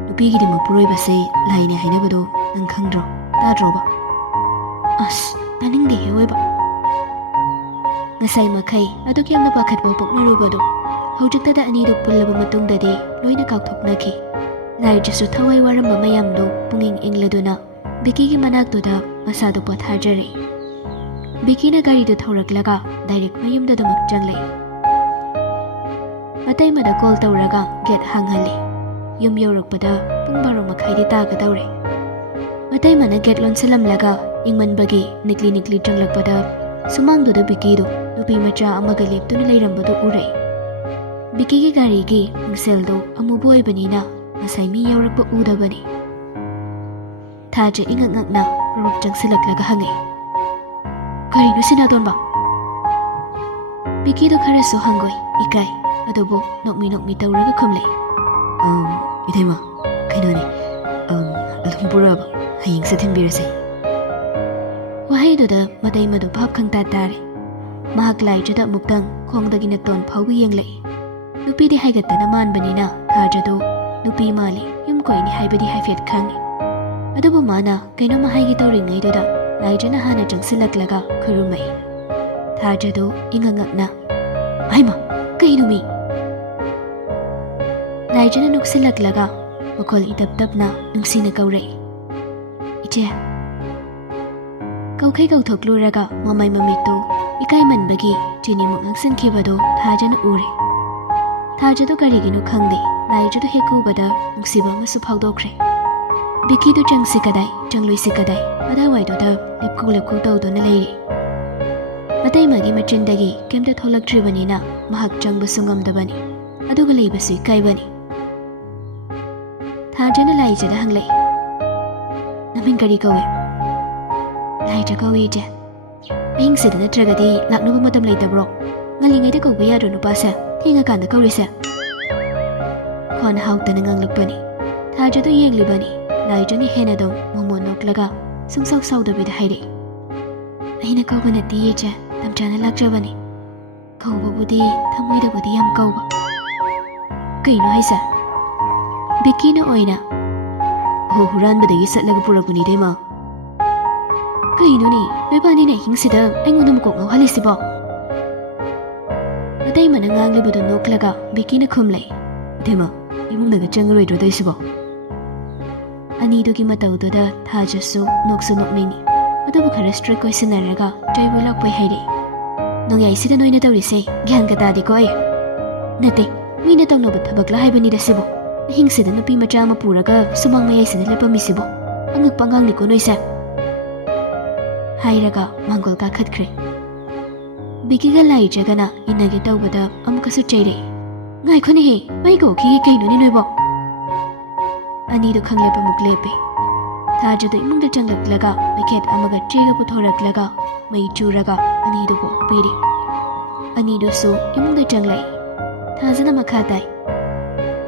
ꯅꯨꯄꯤꯒꯤꯗꯤ ꯃꯄꯨꯔꯣꯏꯕꯁꯦ ꯂꯥꯏꯅꯦ ꯍꯥꯏꯅꯕꯗꯣ ꯅꯪ ꯈꯪꯗ꯭ꯔꯣ ꯇꯥꯗ꯭ꯔꯣꯕ ꯑꯁ ꯇꯥꯅꯤꯡꯗꯦꯍꯦ ꯑꯣꯏꯕ ꯉꯁꯥꯏ ꯃꯈꯩ ꯑꯗꯨꯛ ꯌꯥꯝꯅ ꯄꯥꯈꯠꯄ ꯄꯣꯛꯅꯔꯨꯕꯗꯣ ꯍꯧꯖꯤꯛꯇꯗ ꯑꯅꯤꯗꯨ ꯄꯨꯜꯂꯕ ꯃꯇꯨꯡꯗꯗꯤ ꯂꯣꯏꯅ ꯀꯥꯎꯊꯣꯛꯅꯈꯤ ꯂꯥꯏꯖꯁꯨ ꯊꯋꯥꯏ ꯋꯥꯔꯝꯕ ꯃꯌꯥꯝꯗꯣ ꯄꯨꯛꯅꯤꯡ ꯏꯪꯂꯗꯨꯅ ꯕꯤꯀꯤꯒꯤ ꯃꯅꯥꯛꯇꯨꯗ ꯃꯁꯥꯗꯨ ꯄꯣꯊꯥꯖꯔꯛꯏ ꯕꯤꯀꯤꯅ ꯒꯥꯔꯤꯗꯨ ꯊꯧꯔꯛꯂꯒ ꯗꯥꯏꯔꯦꯛ ꯃꯌꯨꯝꯗꯗꯃꯛ ꯆꯪꯂꯛꯏ ꯑꯇꯩꯃꯗ ꯀꯣꯜ ꯇꯧꯔꯒ ꯒꯦꯠ ꯍꯥꯡꯍꯜꯂꯤ ꯌꯨꯝ ꯌꯧꯔꯛꯄꯗ ꯄꯨꯡ 12:30 ꯇꯥꯒꯗꯧꯔꯦ ꯑꯇꯩꯃꯅ ꯒꯦꯠ ꯂꯣꯟꯁꯤꯜꯂꯝꯂꯒ ꯏꯪꯃꯟꯕꯒꯤ ꯅꯤꯛꯂꯤ ꯆꯪꯂꯛꯄꯗ ꯁꯨꯃꯥꯡꯗꯨꯗ ꯕꯤꯀꯤꯗꯣ ꯅꯨꯄꯤ ꯃꯆꯥ ꯑꯃꯒ ꯂꯦꯞꯇꯨꯅ ꯂꯩꯔꯝꯕꯗꯨ ꯎꯔꯛꯏ ꯕꯤꯀꯤꯒꯤ ꯒꯥꯔꯤꯒꯤ ꯃꯤꯡꯁꯦꯜꯗꯣ ꯑꯃꯨꯕ ꯑꯣꯏꯕꯅꯤꯅ ꯉꯁꯥꯏ ꯃꯤ ꯌꯥꯎꯔꯛꯄ ꯎꯗꯕꯅꯤ ꯊꯥꯖ ꯏꯉꯛ ꯉꯛꯅ ꯄ꯭ꯔꯣꯞ ꯆꯪꯁꯤꯜꯂꯛꯂꯒ ꯍꯪꯉꯛꯏ ꯀꯔꯤꯅꯣ ꯁꯤꯅꯥꯇꯣꯟꯕ ꯕꯤꯀꯤꯗꯣ ꯈꯔꯁꯨ ꯍꯪꯒꯣꯏ ꯏꯀꯥꯏ ꯑꯗꯨꯕꯨ ꯅꯣꯛꯃꯤ ꯇꯧꯔꯒ ꯈꯨꯝꯂꯛꯏ ꯏꯇꯩꯃ ꯀꯩꯅꯣꯅꯦ ꯑꯗꯨꯝ ꯄꯨꯔꯛꯑꯕ ꯍꯌꯦꯡꯁꯦ ꯊꯤꯟꯕꯤꯔꯁꯦ ꯋꯥꯍꯩꯗꯨꯗ ꯃꯇꯩꯃꯗꯨ ꯚꯥꯞ ꯈꯪꯇꯥ ꯇꯥꯔꯦ ꯃꯍꯥꯛ ꯂꯥꯏꯖꯗ ꯑꯃꯨꯛꯇꯪ ꯈꯣꯡꯗꯒꯤ ꯅꯇꯣꯟ ꯐꯥꯎꯕ ꯌꯦꯡꯂꯛꯏ ꯅꯨꯄꯤꯗꯤ ꯍꯥꯏꯒꯠꯇꯅ ꯃꯥꯟꯕꯅꯤꯅ ꯊꯥꯖꯗꯣ ꯅꯨꯄꯤ ꯃꯥꯜꯂꯤ ꯌꯨꯝ ꯀꯣꯏꯅꯤ ꯍꯥꯏꯕꯗꯤ ꯍꯥꯏꯐꯦꯠ ꯈꯪꯉꯤ ꯑꯗꯨꯕꯨ ꯃꯥꯅ ꯀꯩꯅꯣꯝꯃ ꯍꯥꯏꯒꯦ ꯇꯧꯔꯤꯉꯩꯗꯨꯗ ꯂꯥꯏꯖꯅ ꯍꯥꯟꯅ ꯆꯪꯁꯤꯜꯂꯛꯂꯒ ꯈꯨꯔꯨꯝꯃꯛꯏ ꯊꯥꯖꯗꯣ ꯏꯉꯛ ꯉꯛꯅ ꯍꯩꯃꯥ ꯀꯩꯅꯣ ꯃꯤ ꯂꯥꯏꯖꯅ ꯅꯣꯛꯁꯤꯜꯂꯛꯂꯒ ꯃꯈꯣꯜ ꯏꯇꯞ ꯇꯞꯅ ꯅꯨꯡꯁꯤꯅ ꯀꯧꯔꯛꯏ ꯏꯆꯦ ꯀꯧꯈꯩ ꯀꯧꯊꯣꯛꯂꯨꯔꯒ ꯃꯃꯩ ꯃꯃꯤꯠꯇꯨ ꯏꯀꯥꯏꯃꯟꯕꯒꯤ ꯆꯤꯅꯤꯃꯨꯛ ꯉꯛꯁꯤꯟꯈꯤꯕꯗꯨ ꯊꯥꯖꯅ ꯎꯔꯦ. ꯊꯥꯖꯗꯨ ꯀꯔꯤꯒꯤꯅꯣ ꯈꯪꯗꯦ ꯂꯥꯏꯖꯗꯨ ꯍꯦꯛ ꯎꯕꯗ ꯅꯨꯡꯁꯤꯕ ꯑꯃꯁꯨ ꯐꯥꯎꯗꯣꯛꯈ꯭ꯔꯦ. ꯕꯤꯀꯤꯗꯨ ꯆꯪꯁꯤ ꯀꯗꯥꯏ ꯆꯪꯂꯣꯏꯁꯤ ꯀꯗꯥꯏ ꯑꯗꯥꯏꯋꯥꯏꯗꯨꯗ ꯂꯦꯞꯈꯨ ꯇꯧꯗꯨꯅ ꯂꯩꯔꯤ. ꯃꯇꯩꯃꯒꯤ ꯃꯆꯤꯟꯗꯒꯤ ꯀꯩꯝꯇ ꯊꯣꯛꯂꯛꯇ꯭ꯔꯤꯕꯅꯤꯅ ꯃꯍꯥꯛ ꯆꯪꯕꯁꯨ ꯉꯝꯗꯕꯅꯤ ꯑꯗꯨꯒ ꯂꯩꯕꯁꯨ ꯏꯀꯥꯏꯕꯅꯤ. ꯊꯥꯖꯅ ꯂꯥꯏꯖꯗ ꯍꯪꯂꯛꯏ. ꯅꯃꯤꯡ ꯀꯔꯤ ꯀꯧꯏ? ꯂꯥꯏꯖ ꯀꯧꯏ ꯏꯆꯦ. ꯑꯍꯤꯡꯁꯤꯗ ꯅꯠꯇ꯭ꯔꯒꯗꯤ ꯂꯥꯛꯅꯕ ꯃꯇꯝ ꯂꯩꯇꯕ꯭ꯔꯣ? ꯉꯜꯂꯤꯉꯩꯗ ꯀꯧꯕ ꯌꯥꯗ꯭ꯔꯣ ꯅꯨꯄꯥꯁꯦ? ꯊꯦꯡꯉꯀꯥꯟꯗ ꯀꯧꯔꯤꯁꯦ? ꯈꯣꯟ ꯍꯥꯎꯇꯅ ꯉꯥꯡꯂꯛꯄꯅꯤ. ꯊꯥꯖꯗꯨ ꯌꯦꯡꯂꯤꯕꯅꯤ. ꯂꯥꯏꯖꯅ ꯍꯦꯟꯅ ꯑꯗꯨꯝ ꯃꯣꯃꯣꯟ ꯅꯣꯛꯂꯒ ꯁꯨꯡꯁꯥꯎ ꯁꯥꯎꯗꯕꯤꯗ ꯍꯥꯏꯔꯛꯏ. ꯑꯩꯅ ꯀꯧꯕ ꯅꯠꯇꯦ ꯏꯆꯦ, ꯇꯝꯆꯥꯅ ꯂꯥꯛꯆꯕꯅꯤ. ꯀꯧꯕꯕꯨꯗꯤ ꯊꯃꯣꯏꯗꯕꯨꯗꯤ ꯌꯥꯝ ꯀꯧꯕ. ꯀꯩꯅꯣ ꯍꯥꯏꯁꯦ? ꯕꯤꯀꯤꯅ ꯑꯣꯏꯅ ꯍꯨꯔꯥꯟꯕꯗꯒꯤ ꯆꯠꯂꯒ ꯄꯨꯔꯛꯄꯅꯤ ꯏꯇꯩꯃ. ꯀꯩꯅꯣꯅꯦ ꯅꯣꯏꯕꯥꯅꯤꯅ ꯑꯍꯤꯡꯁꯤꯗ ꯑꯩꯉꯣꯟꯗ ꯃꯀꯣꯛ ꯉꯥꯎꯍꯜꯂꯤꯁꯤꯕꯣ? ꯃꯇꯩꯃꯅ ꯉꯥꯡꯂꯤꯕꯗꯨ ꯅꯣꯛꯂꯒ ꯕꯤꯀꯤꯅ ꯈꯨꯝꯂꯩ. ꯏꯇꯩꯃ ꯏꯃꯨꯡꯗꯒ ꯆꯪꯉꯔꯣꯏꯗ꯭ꯔꯣ ꯇꯧꯏꯁꯤꯕꯣ? ꯑꯅꯤꯗꯨꯒꯤ ꯃꯇꯧꯗꯨꯗ ꯊꯥꯖꯁꯨ ꯅꯣꯛꯁꯨ ꯅꯣꯛꯅꯤꯡꯉꯤ. ꯑꯗꯨꯕꯨ ꯈꯔ ꯁꯇ꯭ꯔꯤꯛ ꯑꯣꯏꯁꯤꯟꯅꯔꯒ ꯆꯩꯕꯣꯏ ꯂꯥꯛꯄꯣꯏ ꯍꯥꯏꯔꯛꯏ. ꯅꯣꯡꯌꯥꯏꯁꯤꯗ ꯅꯣꯏꯅ ꯇꯧꯔꯤꯁꯦ ꯒ꯭ꯌꯥꯟꯒ ꯇꯥꯗꯦꯀꯣ ꯑꯩ. ꯅꯠꯇꯦ ꯃꯤꯅ ꯇꯧꯅꯕ ꯊꯕꯛꯂ ꯍꯥꯏꯕꯅꯤꯗ ꯁꯤꯕꯣ. ꯑꯍꯤꯡꯁꯤꯗ ꯅꯨꯄꯤ ꯃꯆꯥ ꯑꯃ ꯄꯨꯔꯒ ꯁꯨꯃꯥꯡ ꯃꯌꯥꯏꯁꯤꯗ ꯂꯦꯞꯄꯝꯃꯤꯁꯤꯕꯣ. ꯑꯉꯛꯄ ꯑꯉꯥꯡꯅꯤꯀꯣ ꯅꯣꯏꯁꯦ. ꯍꯥꯏꯔꯒ ꯃꯥꯡꯒꯣꯜ ꯀꯥꯈꯠꯈ꯭ꯔꯦ. ꯕꯤꯀꯤꯒ ꯂꯥꯏꯖꯒꯅ ꯏꯟꯅꯒꯦ ꯇꯧꯕꯗ ꯑꯃꯨꯛꯀꯁꯨ ꯆꯩꯔꯛꯏ. ꯉꯥꯏꯈꯣꯅꯦꯍꯦ ꯃꯩ ꯀꯧꯈꯤꯒꯦ ꯀꯩꯅꯣꯅꯦ ꯅꯣꯏꯕꯣ? ꯑꯅꯤꯗꯨ ꯈꯪꯂꯦꯞ ꯑꯃꯨꯛ ꯂꯦꯞꯄꯦ. ꯊꯥꯖꯗꯨ ꯏꯃꯨꯡꯗ ꯆꯪꯂꯛꯂꯒ ꯃꯩꯈꯦꯠ ꯑꯃꯒ ꯆꯦꯒ ꯄꯨꯊꯣꯔꯛꯂꯒ ꯃꯩ ꯆꯨꯔꯒ ꯑꯅꯤꯗꯨꯕꯨ ꯑꯣꯛꯄꯤꯔꯤ. ꯑꯅꯤꯗꯨꯁꯨ ꯏꯃꯨꯡꯗ ꯆꯪꯂꯛꯏ. ꯊꯥꯖꯅ ꯃꯈꯥ ꯇꯥꯏ.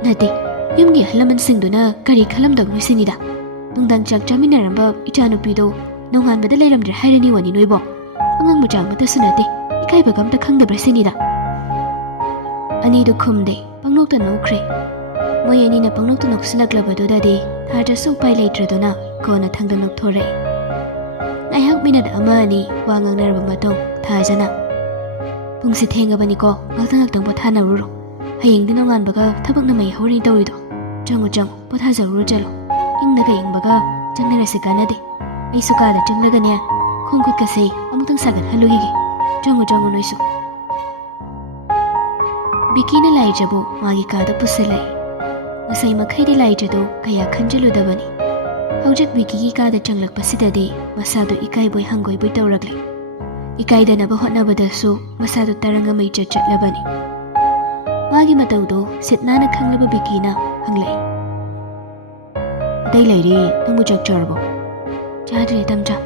ꯅꯠꯇꯦ ꯌꯨꯝꯒꯤ ꯑꯍꯜ ꯂꯃꯟꯁꯤꯡꯗꯨꯅ ꯀꯔꯤ ꯈꯜꯂꯝꯗꯧꯅꯣ ꯁꯤꯅꯤꯗ. ꯅꯨꯡꯗꯥꯡ ꯆꯥꯛ ꯆꯥꯃꯤꯟꯅꯔꯝꯕ ꯏꯆꯥꯅꯨꯄꯤꯗꯣ ꯅꯣꯡꯉꯥꯟꯕꯗ ꯂꯩꯔꯝꯗ꯭ꯔꯦ ꯍꯥꯏꯔꯅꯤ ꯋꯥꯅꯤ ꯅꯣꯏꯕꯣ. ꯑꯉꯥꯡ ꯃꯆꯥ ꯑꯃꯠꯇꯁꯨ ꯅꯠꯇꯦ. ꯏꯀꯥꯏꯕꯒ ꯑꯝꯇ ꯈꯪꯗꯕ꯭ꯔꯥ ꯁꯤꯅꯤꯗ. ꯑꯅꯤꯗꯨ ꯈꯨꯝꯗꯦ ꯄꯪꯅꯣꯛꯇ ꯅꯣꯛꯈ꯭ꯔꯦ. ꯃꯣꯏ ꯑꯅꯤꯅ ꯄꯪꯅꯣꯛꯇ ꯅꯣꯛꯁꯤꯜꯂꯛꯂꯕꯗꯨꯗꯗꯤ ꯊꯥꯖꯁꯨ ꯎꯄꯥꯏ ꯂꯩꯇ꯭ꯔꯗꯨꯅ ꯀꯣꯟꯅ ꯊꯪꯗ ꯅꯣꯛꯊꯣꯔꯛꯏ. ꯉꯥꯏꯍꯥꯛ ꯃꯤꯅꯠ ꯑꯃ ꯑꯅꯤ ꯋꯥ ꯉꯥꯡꯅꯔꯕ ꯃꯇꯨꯡ ꯊꯥꯖꯅ ꯄꯨꯡꯁꯤ ꯊꯦꯡꯉꯕꯅꯤꯀꯣ ꯉꯥꯛꯇꯪ ꯄꯣꯊꯥꯅꯔꯨꯔꯣ. ꯍꯌꯦꯡꯗꯤ ꯅꯣꯡꯉꯥꯟꯕꯒ ꯊꯕꯛꯅ ꯃꯩ ꯍꯧꯔꯅꯤ ꯇꯧꯔꯤꯗꯣ. ꯆꯪꯉꯨ ꯄꯣꯊꯥꯖꯔꯨꯔꯣ ꯆꯠꯂꯣ. ꯏꯪꯅꯒ ꯏꯪꯕꯒ ꯆꯪꯅꯔꯁꯤ ꯀꯥꯟꯅꯗꯦ. ꯑꯩꯁꯨ ꯀꯥꯗ ꯆꯪꯂꯒꯅꯦ ꯈꯣꯡ ꯈꯨꯠꯀꯁꯦ ꯑꯃꯨꯛꯇꯪ ꯁꯥꯒꯠꯍꯜꯂꯨꯈꯤꯒꯦ. ꯆꯪꯉꯨ ꯅꯣꯏꯁꯨ. ꯕꯤꯀꯤꯅ ꯂꯥꯏꯖꯕꯨ ꯃꯥꯒꯤ ꯀꯥꯗ ꯄꯨꯁꯤꯜꯂꯛꯏ. ꯉꯁꯥꯏ ꯃꯈꯩꯗꯤ ꯂꯥꯏꯖꯗꯨ ꯀꯌꯥ ꯈꯟꯖꯤꯜꯂꯨꯗꯕꯅꯤ. ꯍꯧꯖꯤꯛ ꯕꯤꯀꯤꯒꯤ ꯀꯥꯗ ꯆꯪꯂꯛꯄꯁꯤꯗꯗꯤ ꯃꯁꯥꯗꯨ ꯏꯀꯥꯏꯕꯣꯏ ꯍꯪꯒꯣꯏꯕꯣꯏ ꯇꯧꯔꯛꯂꯤ. ꯏꯀꯥꯏꯗꯅꯕ ꯍꯣꯠꯅꯕꯗꯁꯨ ꯃꯁꯥꯗꯨ ꯇꯔꯪ ꯑꯃ ꯏꯆꯠ ꯆꯠꯂꯕꯅꯤ. ꯃꯥꯒꯤ ꯃꯇꯧꯗꯨ ꯁꯤꯠ ꯅꯥꯟꯅ ꯈꯪꯂꯕ ꯕꯤꯀꯤꯅ ꯍꯪꯂꯛꯏ. ꯑꯇꯩ ꯂꯩꯔꯤ ꯅꯪꯕꯨ ꯆꯥꯛ ꯆꯥꯔꯕꯣ? ꯆꯥꯗ꯭ꯔꯤ ꯇꯝꯆꯥ.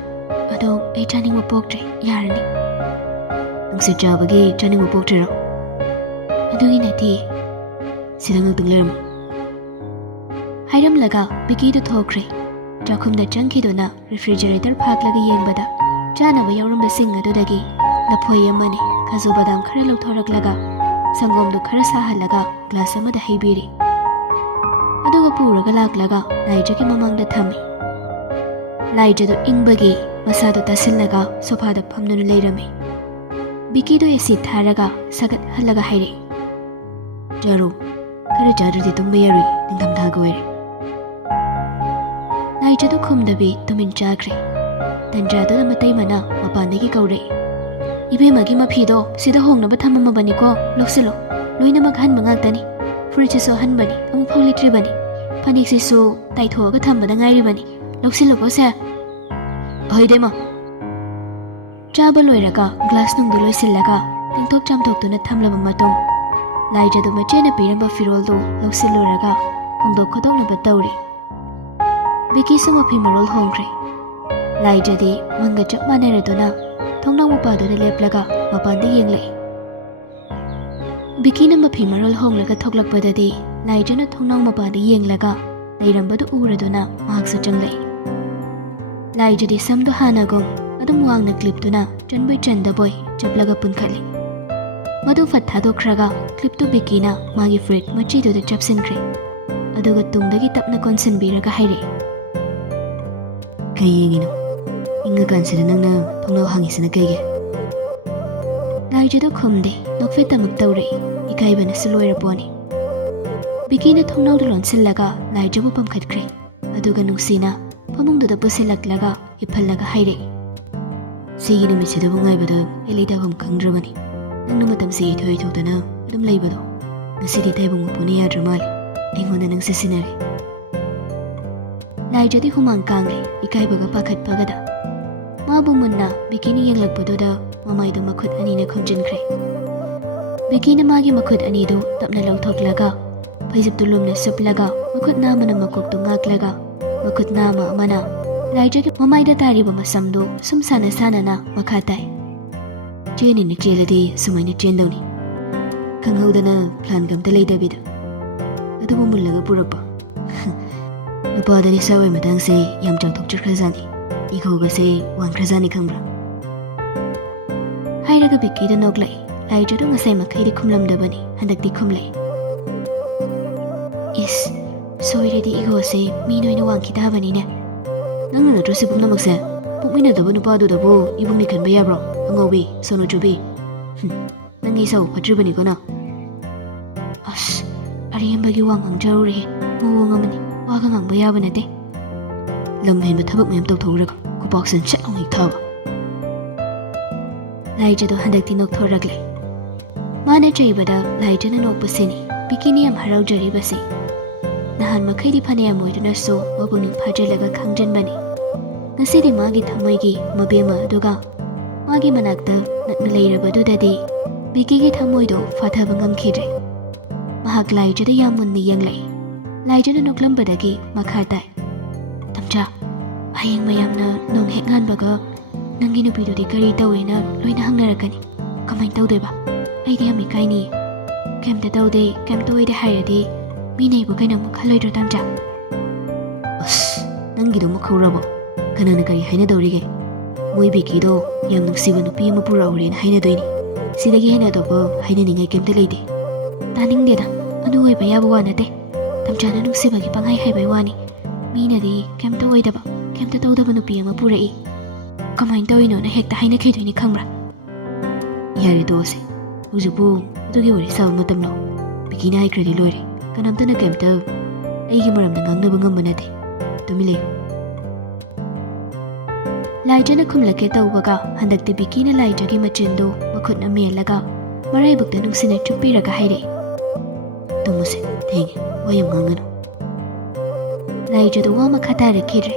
ꯑꯗꯣ ꯑꯩ ꯆꯥꯅꯤꯡꯕ ꯄꯣꯛꯇ꯭ꯔꯦ ꯌꯥꯔꯅꯤ. ꯅꯨꯡꯁꯤꯠ ꯆꯥꯕꯒꯤ ꯆꯥꯅꯤꯡꯕ ꯄꯣꯛꯇ꯭ꯔꯤꯔꯣ? ꯑꯗꯨꯒꯤ ꯅꯠꯇꯦ. ꯁꯤꯗ ꯉꯥꯛꯇꯪ ꯂꯩꯔꯝꯃꯣ. ꯍꯥꯏꯔꯝꯂꯒ ꯕꯤꯀꯤꯗꯨ ꯊꯣꯛꯈ꯭ꯔꯦ. ꯆꯥꯛꯈꯨꯝꯗ ꯆꯪꯈꯤꯗꯨꯅ ꯔꯤꯐ꯭ꯔꯤꯖꯔꯦꯇꯔ ꯐꯥꯛꯂꯒ ꯌꯦꯡꯕꯗ ꯆꯥꯅꯕ ꯌꯥꯎꯔꯝꯕꯁꯤꯡ ꯑꯗꯨꯗꯒꯤ ꯂꯐꯣꯏ ꯑꯃꯅꯤ ꯀꯥꯖꯨ ꯕꯗꯥꯝ ꯈꯔ ꯂꯧꯊꯣꯔꯛꯂꯒ ꯁꯪꯒꯣꯝꯗꯨ ꯈꯔ ꯁꯥꯍꯜꯂꯒ ꯒ꯭ꯂꯥꯁ ꯑꯃꯗ ꯍꯩꯕꯤꯔꯤ. ꯑꯗꯨꯒ ꯄꯨꯔꯒ ꯂꯥꯛꯂꯒ ꯂꯥꯏꯖꯒꯤ ꯃꯃꯥꯡꯗ ꯊꯝꯃꯤ. ꯂꯥꯏꯖꯗꯨ ꯏꯪꯕꯒꯤ ꯃꯁꯥꯗꯨ ꯇꯥꯁꯤꯜꯂꯒ ꯁꯣꯐꯥꯗ ꯐꯝꯗꯨꯅ ꯂꯩꯔꯝꯃꯤ. ꯕꯤꯀꯤꯗꯨ ꯑꯦꯁꯤ ꯊꯥꯔꯒ ꯁꯥꯒꯠꯍꯜꯂꯒ ꯍꯥꯏꯔꯛꯏ. ꯆꯥꯔꯣ ꯈꯔ ꯆꯥꯗ꯭ꯔꯗꯤ ꯇꯨꯝꯕ ꯌꯥꯔꯣꯏ ꯅꯤꯡꯊꯝꯊꯥꯒ ꯑꯣꯏꯔꯦ. ꯂꯥꯏꯖꯗꯨ ꯈꯨꯝꯗꯕꯤ ꯇꯨꯃꯤꯟ ꯆꯥꯈ꯭ꯔꯦ. ꯇꯟꯖꯥꯗꯨꯗ ꯃꯇꯩꯃꯅ ꯃꯄꯥꯟꯗꯒꯤ ꯀꯧꯔꯛꯏ. ꯏꯕꯦꯝꯃꯒꯤ ꯃꯐꯤꯗꯣ ꯁꯤꯗ ꯍꯣꯡꯅꯕ ꯊꯝꯃꯝꯃꯕꯅꯤꯀꯣ ꯂꯧꯁꯤꯜꯂꯣ. ꯂꯣꯏꯅꯃꯛ ꯑꯍꯟꯕ ꯉꯥꯛꯇꯅꯤ. ꯐꯨꯔꯤꯠꯁꯤꯁꯨ ꯑꯍꯟꯕꯅꯤ ꯑꯃꯨꯛꯐꯥꯎ ꯂꯤꯠꯇ꯭ꯔꯤꯕꯅꯤ. ꯐꯅꯦꯛꯁꯤꯁꯨ ꯇꯥꯏꯊꯣꯛꯑꯒ ꯊꯝꯕꯗ ꯉꯥꯏꯔꯤꯕꯅꯤ. ꯂꯧꯁꯤꯜꯂꯨꯀꯣ ꯁꯦ. ꯑꯍꯣꯏꯗꯩꯃ. ꯆꯥꯕ ꯂꯣꯏꯔꯒ ꯒ꯭ꯂꯥꯁ ꯅꯨꯡꯗꯨ ꯂꯣꯏꯁꯤꯜꯂꯒ ꯇꯤꯡꯊꯣꯛ ꯆꯥꯝꯊꯣꯛꯇꯨꯅ ꯊꯝꯂꯕ ꯃꯇꯨꯡ ꯂꯥꯏꯖꯗꯨ ꯃꯆꯦꯅ ꯄꯤꯔꯝꯕ ꯐꯤꯔꯣꯜꯗꯨ ꯂꯧꯁꯤꯜꯂꯨꯔꯒ ꯍꯣꯡꯗꯣꯛ ꯈꯣꯠꯇꯣꯛꯅꯕ ꯇꯧꯔꯤ. ꯕꯤꯀꯤꯁꯨ ꯃꯐꯤ ꯃꯔꯣꯜ ꯍꯣꯡꯈ꯭ꯔꯦ. ꯂꯥꯏꯖꯗꯤ ꯃꯪꯒ ꯆꯞ ꯃꯥꯟꯅꯔꯗꯨꯅ ꯊꯣꯡꯅꯥꯎ ꯃꯄꯥꯗꯨꯗ ꯂꯦꯞꯂꯒ ꯃꯄꯥꯟꯗ ꯌꯦꯡꯂꯛꯏ. ꯕꯤꯀꯤꯅ ꯃꯐꯤ ꯃꯔꯣꯜ ꯍꯣꯡꯂꯒ ꯊꯣꯛꯂꯛꯄꯗꯗꯤ ꯂꯥꯏꯖꯅ ꯊꯣꯡꯅꯥꯎ ꯃꯄꯥꯗ ꯌꯦꯡꯂꯒ ꯂꯩꯔꯝꯕꯗꯨ ꯎꯔꯗꯨꯅ ꯃꯍꯥꯛꯁꯨ ꯆꯪꯂꯛꯏ. ꯂꯥꯏꯖꯗꯤ ꯁꯝꯗꯨ ꯍꯥꯟꯅꯒꯨꯝ ꯑꯗꯨꯝ ꯋꯥꯡꯅ ꯀ꯭ꯂꯤꯞꯇꯨꯅ ꯆꯟꯕꯣꯏ ꯆꯟꯗꯕꯣꯏ ꯆꯞꯂꯒ ꯄꯨꯟꯈꯠꯂꯤ. ꯃꯗꯨ ꯐꯠ ꯊꯥꯗꯣꯛꯈ꯭ꯔꯒ ꯀ꯭ꯂꯤꯞꯇꯨ ꯕꯤꯀꯤꯅ ꯃꯥꯒꯤ ꯐꯨꯔꯤꯠ ꯃꯆꯤꯗꯨꯗ ꯆꯞꯁꯤꯟꯈ꯭ꯔꯦ. ꯑꯗꯨꯒ ꯇꯨꯡꯗꯒꯤ ꯇꯞꯅ ꯀꯣꯟꯁꯤꯟꯕꯤꯔꯒ ꯍꯥꯏꯔꯛꯏ. ꯀꯩ ꯌꯦꯡꯉꯤꯅꯣ? ꯏꯪꯉꯀꯥꯟꯁꯤꯗ ꯅꯪꯅ ꯊꯣꯡꯅꯥꯎ ꯍꯥꯡꯉꯤꯁꯤꯅ ꯀꯩꯒꯤ? ꯂꯥꯏꯖꯗꯨ ꯈꯨꯝꯗꯦ ꯅꯣꯛꯐꯦꯠ ꯑꯃꯨꯛ ꯇꯧꯔꯛꯏ. ꯏꯀꯥꯏꯕꯅꯁꯨ ꯂꯣꯏꯔꯄꯣꯠꯅꯤ. ꯕꯤꯀꯤꯅ ꯊꯣꯡꯅꯥꯎꯗꯨ ꯂꯣꯟꯁꯤꯜꯂꯒ ꯂꯥꯏꯖꯕꯨ ꯄꯝꯈꯠꯈ꯭ꯔꯦ. ꯑꯗꯨꯒ ꯅꯨꯡꯁꯤꯅ ꯐꯃꯨꯡꯗꯨꯗ ꯄꯨꯁꯤꯜꯂꯛꯂꯒ ꯍꯤꯞꯍꯜꯂꯒ ꯍꯥꯏꯔꯛꯏ. ꯁꯤꯒꯤ ꯅꯨꯃꯤꯠꯁꯤꯗꯕꯨ ꯉꯥꯏꯕꯗ ꯑꯩ ꯂꯩꯇꯥꯐꯝ ꯈꯪꯗ꯭ꯔꯕꯅꯤ. ꯅꯪꯅ ꯃꯇꯝꯁꯤ ꯏꯊꯣꯛ ꯏꯊꯣꯛꯇꯅ ꯑꯗꯨꯝ ꯂꯩꯕꯗꯣ ꯉꯁꯤꯗꯤ ꯇꯥꯏꯕꯪ ꯃꯄꯨꯅ ꯌꯥꯗ꯭ꯔ ꯃꯥꯜꯂꯦ. ꯑꯩꯉꯣꯟꯗ ꯅꯪ ꯁꯤꯟꯅꯔꯦ. ꯂꯥꯏꯖꯗꯤ ꯍꯨꯃꯥꯡ ꯀꯥꯡꯂꯦ ꯏꯀꯥꯏꯕꯒ ꯄꯥꯈꯠꯄꯒꯗ. ꯃꯥꯕꯨ ꯃꯨꯟꯅ ꯕꯤꯀꯤꯅ ꯌꯦꯡꯂꯛꯄꯗꯨꯗ ꯃꯃꯥꯏꯗꯣ ꯃꯈꯨꯠ ꯑꯅꯤꯅ ꯈꯨꯝꯖꯤꯟꯈ꯭ꯔꯦ. ꯕꯤꯀꯤꯅ ꯃꯥꯒꯤ ꯃꯈꯨꯠ ꯑꯅꯤꯗꯨ ꯇꯞꯅ ꯂꯧꯊꯣꯛꯂꯒ ꯐꯩꯖꯨꯞꯇꯨ ꯂꯨꯝꯅ ꯁꯨꯞꯂꯒ ꯃꯈꯨꯠ ꯅꯥꯝꯃꯅ ꯃꯀꯣꯛꯇꯨ ꯉꯥꯛꯂꯒ ꯃꯈꯨꯠ ꯅꯥꯝꯃ ꯑꯃꯅ ꯂꯥꯏꯖꯒꯤ ꯃꯃꯥꯏꯗ ꯇꯥꯔꯤꯕ ꯃꯁꯝꯗꯨ ꯁꯨꯝ ꯁꯥꯟꯅ ꯁꯥꯟꯅꯅ ꯃꯈꯥ ꯇꯥꯏ. ꯆꯦꯅꯤꯅ ꯆꯦꯜꯂꯗꯤ ꯁꯨꯃꯥꯏꯅ ꯆꯦꯟꯗꯧꯅꯤ. ꯈꯪꯍꯧꯗꯅ ꯄ꯭ꯂꯥꯟꯒ ꯑꯝꯇ ꯂꯩꯇꯕꯤꯗ ꯑꯗꯨꯕꯨ ꯃꯨꯜꯂꯒ ꯄꯨꯔꯛꯄ. ꯅꯨꯄꯥꯗ ꯅꯤꯁꯥ ꯑꯣꯏ ꯃꯇꯥꯡꯁꯦ ꯌꯥꯝ ꯆꯥꯎꯊꯣꯛꯆꯈ꯭ꯔꯖꯥꯠꯅꯤ. ꯏꯒꯣꯒꯁꯦ ꯋꯥꯡꯈ꯭ꯔꯖꯥꯠꯅꯤ ꯈꯪꯕ꯭ꯔꯥ? ꯍꯥꯏꯔꯒ ꯕꯤꯀꯤꯗ ꯅꯣꯛꯂꯛꯏ. ꯂꯥꯏꯖꯗꯨ ꯉꯁꯥꯏ ꯃꯈꯩꯗꯤ ꯈꯨꯝꯂꯝꯗꯕꯅꯤ, ꯍꯟꯗꯛꯇꯤ ꯈꯨꯝꯂꯛꯏ. ꯏꯁ, ꯁꯣꯏꯔꯗꯤ ꯏꯒꯣꯁꯦ ꯃꯤ ꯅꯣꯏꯅ ꯋꯥꯡꯈꯤ ꯇꯥꯕꯅꯤꯅꯦ. ꯅꯪꯅ ꯅꯠꯇ꯭ꯔꯣ ꯁꯤ ꯄꯨꯝꯅꯃꯛꯁꯦ? ꯄꯣꯛꯃꯤꯟꯅꯗꯕ ꯅꯨꯄꯥꯗꯨꯗꯕꯨ ꯏꯕꯨꯡꯅꯤ ꯈꯟꯕ ꯌꯥꯕ꯭ꯔꯣ? ꯑꯉꯧꯕꯤ, ꯁꯣꯅꯨ ꯆꯨꯕꯤ. ꯅꯪꯒꯤ ꯏꯁꯥꯕꯨ ꯐꯠꯇ꯭ꯔꯤꯕꯅꯤꯀꯣ ꯅꯪ. ꯑꯁ, ꯑꯔꯦꯝꯕꯒꯤ ꯋꯥ ꯉꯥꯡꯖꯔꯨꯔꯦ. ꯃꯑꯣꯡ ꯑꯃꯅꯤ, ꯋꯥꯒ ꯉꯥꯡꯕ ꯌꯥꯕ ꯅꯠꯇꯦ. ꯂꯝ ꯍꯦꯟꯕ ꯊꯕꯛ ꯃꯌꯥꯝ ꯇꯧꯊꯣꯛꯎꯔꯒ ꯈꯨꯄꯥꯛꯁꯤꯅ ꯁꯠ ꯂꯥꯎꯅ ꯊꯥꯕ. ꯂꯥꯏꯖꯗꯣ ꯍꯟꯗꯛꯇꯤ ꯅꯣꯛꯊꯣꯔꯛꯂꯦ. ꯃꯥꯅ ꯆꯩꯕꯗ ꯂꯥꯏꯖꯅ ꯅꯣꯛꯄꯁꯤꯅꯤ ꯕꯤꯀꯤꯅ ꯌꯥꯝ ꯍꯔꯥꯎꯖꯔꯤꯕꯁꯤ. ꯅꯍꯥꯟ ꯃꯈꯩꯗꯤ ꯐꯅꯌꯥꯝ ꯑꯣꯏꯗꯨꯅꯁꯨ ꯃꯕꯨꯛꯅꯤꯡ ꯐꯥꯖꯤꯜꯂꯒ ꯈꯥꯡꯖꯟꯕꯅꯤ. ꯉꯁꯤꯗꯤ ꯃꯥꯒꯤ ꯊꯃꯣꯏꯒꯤ ꯃꯕꯦꯝꯃ ꯑꯗꯨꯒ ꯃꯥꯒꯤ ꯃꯅꯥꯛꯇ ꯅꯛꯅ ꯂꯩꯔꯕꯗꯨꯗꯗꯤ ꯕꯤꯀꯤꯒꯤ ꯊꯃꯣꯏꯗꯣ ꯐꯥꯊꯕ ꯉꯝꯈꯤꯗ꯭ꯔꯦ. ꯃꯍꯥꯛ ꯂꯥꯏꯖꯗ ꯌꯥꯝ ꯃꯨꯟꯅ ꯌꯦꯡꯂꯛꯏ. ꯂꯥꯏꯖꯅ ꯅꯣꯛꯂꯝꯕꯗꯒꯤ ꯃꯈꯥ ꯇꯥꯏ. ꯇꯝꯆꯥ, ꯍꯌꯦꯡ ꯃꯌꯥꯝꯅ ꯅꯣꯡ ꯍꯦꯛ ꯉꯥꯟꯕꯒ ꯅꯪꯒꯤ ꯅꯨꯄꯤꯗꯨꯗꯤ ꯀꯔꯤ ꯇꯧꯋꯦꯅ ꯂꯣꯏꯅ ꯍꯪꯅꯔꯛꯀꯅꯤ. ꯀꯃꯥꯏꯅ ꯇꯧꯗꯣꯏꯕ? ꯑꯩꯗꯤ ꯌꯥꯝ ꯏꯀꯥꯏꯅꯤꯌꯦ. ꯀꯩꯝꯇ ꯇꯧꯗꯦ, ꯀꯩꯝꯇ ꯑꯣꯏꯗꯦ ꯍꯥꯏꯔꯗꯤ ꯃꯤꯅ ꯑꯩꯕꯨ ꯀꯩꯅꯣꯃꯨꯛ ꯈꯜꯂꯣꯏꯗ꯭ꯔꯣ ꯇꯝꯆꯥ? ꯑꯁ, ꯅꯪꯒꯤꯗꯣ ꯑꯃꯨꯛ ꯍꯧꯔꯕꯣ? ꯀꯅꯥꯅ ꯀꯔꯤ ꯍꯥꯏꯅꯗꯧꯔꯤꯒꯦ? ꯃꯣꯏ ꯕꯤꯀꯤꯗꯣ ꯌꯥꯝ ꯅꯨꯡꯁꯤꯕ ꯅꯨꯄꯤ ꯑꯃ ꯄꯨꯔꯛꯎꯔꯦꯅ ꯍꯥꯏꯅꯗꯣꯏꯅꯤ. ꯁꯤꯗꯒꯤ ꯍꯦꯟꯅ ꯑꯇꯣꯞꯄ ꯍꯥꯏꯅꯅꯤꯡꯉꯥꯏ ꯀꯩꯝꯇ ꯂꯩꯇꯦ. ꯇꯥꯅꯤꯡꯗꯦꯗ, ꯑꯗꯨ ꯑꯣꯏꯕ ꯌꯥꯕ ꯋꯥ ꯅꯠꯇꯦ. ꯇꯝꯆꯥꯅ ꯅꯨꯡꯁꯤꯕꯒꯤ ꯄꯪꯍꯥꯏ ꯍꯥꯏꯕꯩ ꯋꯥꯅꯤ. ꯃꯤꯅꯗꯤ ꯀꯩꯝꯇ ꯑꯣꯏꯗꯕ, ꯀꯩꯝꯇ ꯇꯧꯗꯕ ꯅꯨꯄꯤ ꯑꯃ ꯄꯨꯔꯛꯏ. ꯀꯃꯥꯏꯅ ꯇꯧꯔꯤꯅꯣꯅ ꯍꯦꯛꯇ ꯍꯥꯏꯅꯈꯤꯗꯣꯏꯅꯤ ꯈꯪꯕ꯭ꯔꯥ? ꯌꯥꯔꯦ ꯇꯣꯛꯑꯁꯤ. ꯍꯧꯖꯤꯛꯄꯨ ꯑꯗꯨꯒꯤ ꯋꯥꯔꯤ ꯁꯥꯕ ꯃꯇꯝꯂꯣ? ꯕꯤꯀꯤꯅ ꯍꯥꯏꯈ꯭ꯔꯗꯤ ꯂꯣꯏꯔꯦ. ꯀꯅꯥꯝꯇꯅ ꯀꯩꯝꯇ ꯑꯩꯒꯤ ꯃꯔꯝꯗ ꯉꯥꯡꯅꯕ ꯉꯝꯕ ꯅꯠꯇꯦ. ꯇꯨꯃꯤꯟ ꯂꯩꯌꯨ. ꯂꯥꯏꯖꯅ ꯈꯨꯝꯂꯛꯀꯦ ꯇꯧꯕꯒ ꯍꯟꯗꯛꯇꯤ ꯕꯤꯀꯤꯅ ꯂꯥꯏꯖꯒꯤ ꯃꯆꯤꯟꯗꯨ ꯃꯈꯨꯠꯅ ꯃꯦꯜꯂꯒ ꯃꯔꯥꯏꯕꯛꯇ ꯅꯨꯡꯁꯤꯅ ꯆꯨꯞꯄꯤꯔꯒ ꯍꯥꯏꯔꯛꯏ. ꯇꯨꯝꯃꯁꯦ, ꯊꯦꯡꯉꯦ, ꯋꯥ ꯌꯥꯝ ꯉꯥꯡꯒꯅꯨ. ꯂꯥꯏꯖꯗꯨ ꯋꯥ ꯃꯈꯥ ꯇꯥꯔꯛꯈꯤꯗ꯭ꯔꯦ.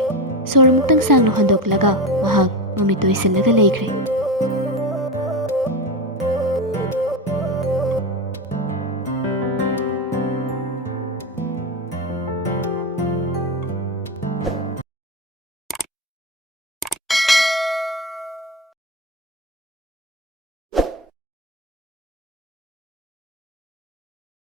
ꯁꯣꯔ ꯑꯃꯨꯛꯇꯪ ꯁꯥꯡꯅ ꯍꯣꯟꯗꯣꯛꯂꯒ ꯃꯍꯥꯛ ꯃꯃꯤꯠ ꯇꯣꯏꯁꯤꯜꯂꯒ ꯂꯩꯈ꯭ꯔꯦ.